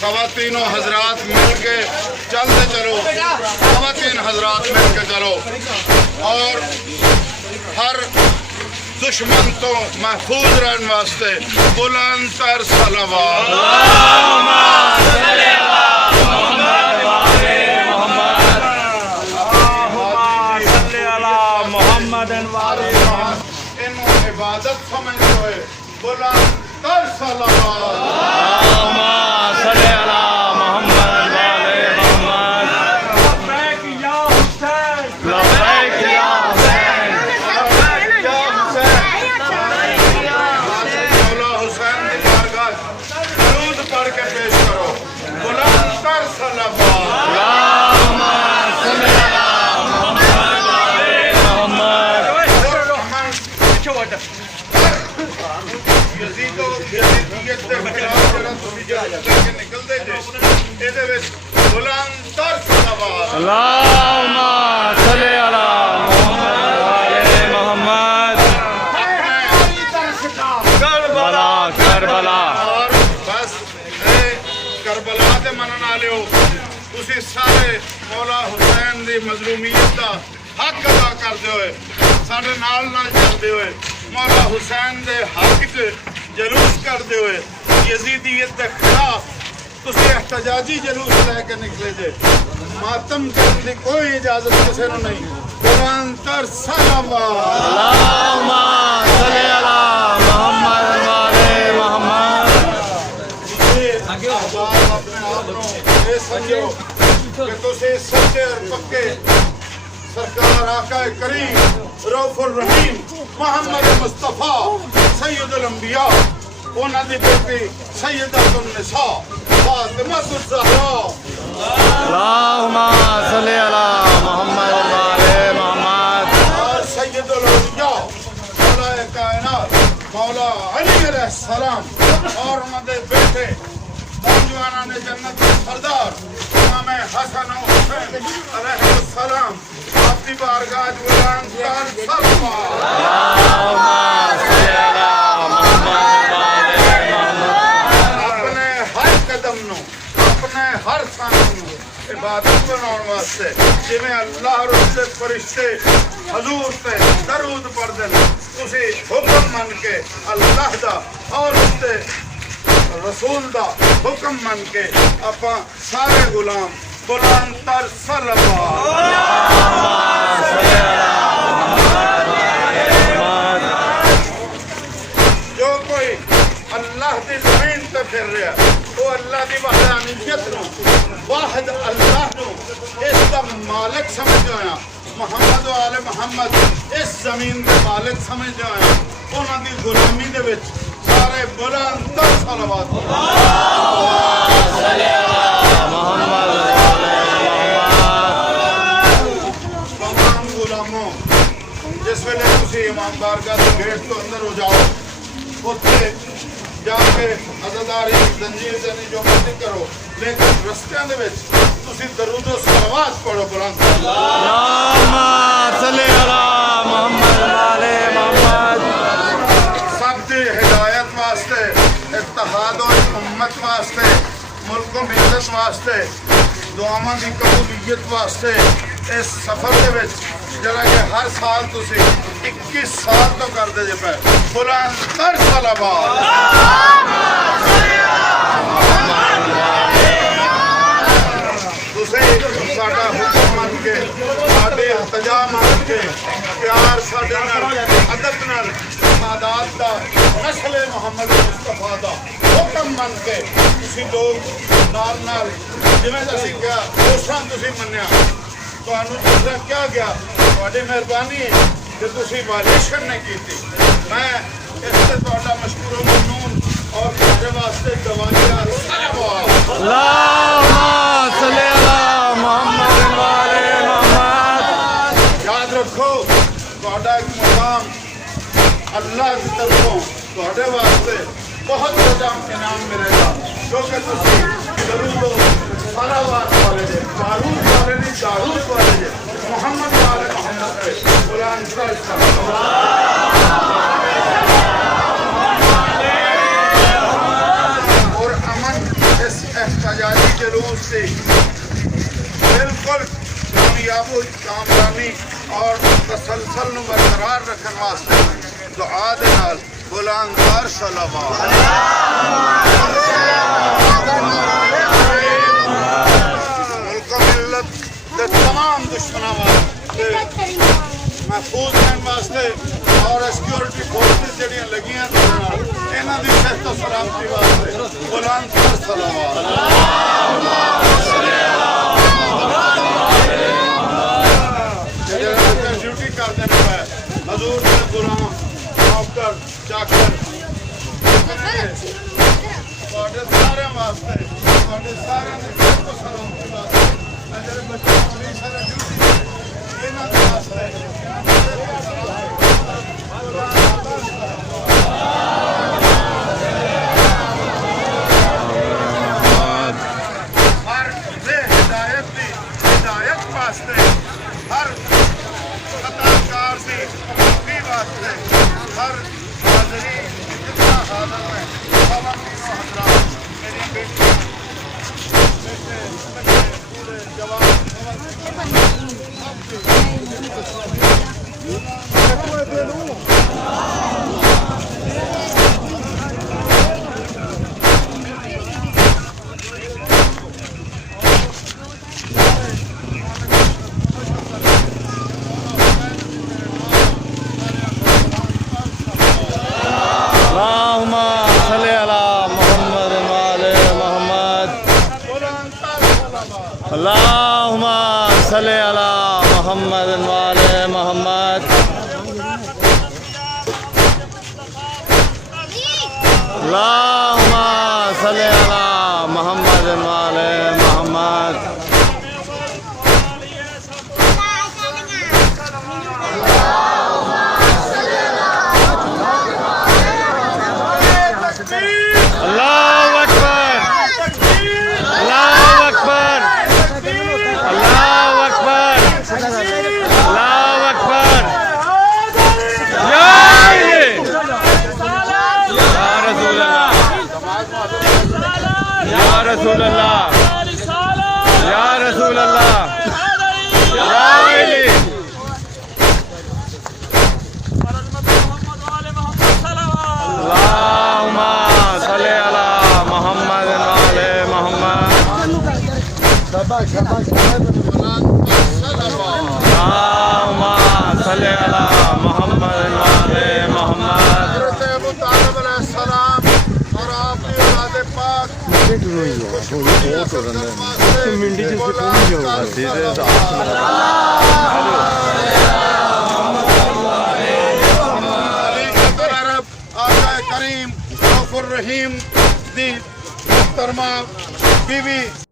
خواتین و حضرات مل کے چلتے چلو، خواتین حضرات مل کے چلو اور ہر دشمن تو محفوظ رہنے واسطے بلند تر صلوات انہوں عبادت سمجھتے ہوئے بلند تر صلوات اللہم صلی علی محمد کربلا کربلا اور بس کربلا دے منن والے ہو تسی سارے مولا حسین دی مظلومیت دا حق ادا کردے ہوئے ساڈے نال چلدے ہوئے مولا حسین دے حق وچ جلوس کردے ہوئے یزیدیت دے خلاف تسی احتجاجی جلوس لے کے نکلے جے ماتم کرنے کی کوئی اجازت کسی نو نہیں بلند تر صلوات اللہم صلی علی محمد والے محمد اپنے آپ یہ سمجھو کہ تسی سچے اور پکے سرکار آقا کریم رؤوف الرحیم محمد مصطفیٰ سید الانبیاء انہاں دی بیٹی سیدۃ النساء فاطمہ الزہرا اللہم صلی علی محمد والے محمد اور سید الاولیاء مولا کائنات مولا علی علیہ السلام اور انہاں دے بیٹے نوجوانان جنت کے سردار امام حسن و حسین علیہ السلام آپ کی بارگاہ بلند تر صلوات اللہم صلی علی محمد والے محمد اپنے ہر قدم نو اپنے ہر سانس نو عبادت بناؤن واسطے جویں اللہ اور اس دے فرشتے حضور تے درود پڑھدے نے تسی حکم من کے اللہ دا اور اس دے رسول دا حکم من کے اپاں سارے غلام بلند تر صلوات جو کوئی اللہ دی زمین تے پھر رہا وہ اللہ دی وحدانیت نو واحد اللہ نو اس دا مالک سمجھ آیا محمد و آل محمد اس زمین دے مالک سمجھ آیا انہاں دی غلامی دے وچ سارے بلند تر صلوات تمام غلاموں جس ویلے تسی امام بارگاہ دے گیٹ تو اندر ہو جاؤ اتنے جا کے عزاداری زنجیر دینی جو مرضی کرو لیکن رستیاں دے وچ تسی درود و صلوات پڑھو بلند اللہم صلی علی محمد والے محمد سب دی ہدایت واسطے اتحاد و امت واسطے ملک و ملت واسطے دعاواں دی قبولیت واسطے اس سفر دے وچ جڑا کہ ہر سال تسی 21 سال تو کردے جے پے بلند تر صلوات تسی ساڈا حکم من کے ساڈے احتجاج مان کے پیار ساڈے نال ادب نال سادات دا نسل محمد مصطفیٰ دا حکم من کے تسی لوگ نال نال جویں اسی کیا دوسرا تسی منیا تانوں دوسرا کیا گیا تہاڈی مہربانی ہے کہ تسی وائلیشن نہیں کیتی میں اس سے تہاڈا مشکور و ممنون اور تہاڈے واسطے دوائیاں صلوات اللہم صلی علی محمد والے محمد یاد رکھو تہاڈا ایک مقام اللہ کی طرفوں تہاڈے واسطے بہت بڑا انعام ملے گا کیونکہ تسی درود و صلوات والے جے معروف والے نہیں داروت والے جے محمد والے محمد پہ بلند تر صلوات اور امن اس جلوس سے بالکل کامیابی اور تسلسل نو برقرار رکھن واسطے دعا دے نال بلندار صلوات ملک و ملت دے تمام دشمناں واسطے محفوظ رہن واسطے اور سیکورٹی فورسز جڑیاں لگیاں انہاں دی صحت و سلامتی واسطے بلندار صلوات ڈیوٹی کرتے ہیں حضور کے غلام نوکر چاکر سارے واسطے سارے سلامتی واسطے بچے سارے ڈیوٹی یہاں کے واسطے ہر ہدایت واسطے ہر قطارکار دی بھی واسطے ہر حاضری جتنا حاضر ہے خواتین و حضرات میری بیٹیاں بیٹے بچے بوڑھے جوان اللهم صل على محمد وآل محمد اللهم صل على محمد وآل محمد اللہ اکبر اللہ اکبر اللہ اکبر اللہ اکبر یا رسول اللہ یا رسول اللہ یا رسول اللہ یا علی اللهم صل على محمد وآل محمد اللهم صل على محمد وآل محمد حضرت ابو طالب علیہ السلام اور آپ کی اولاد پاک آقا کریم رؤوف الرحیم دی محترمہ بیوی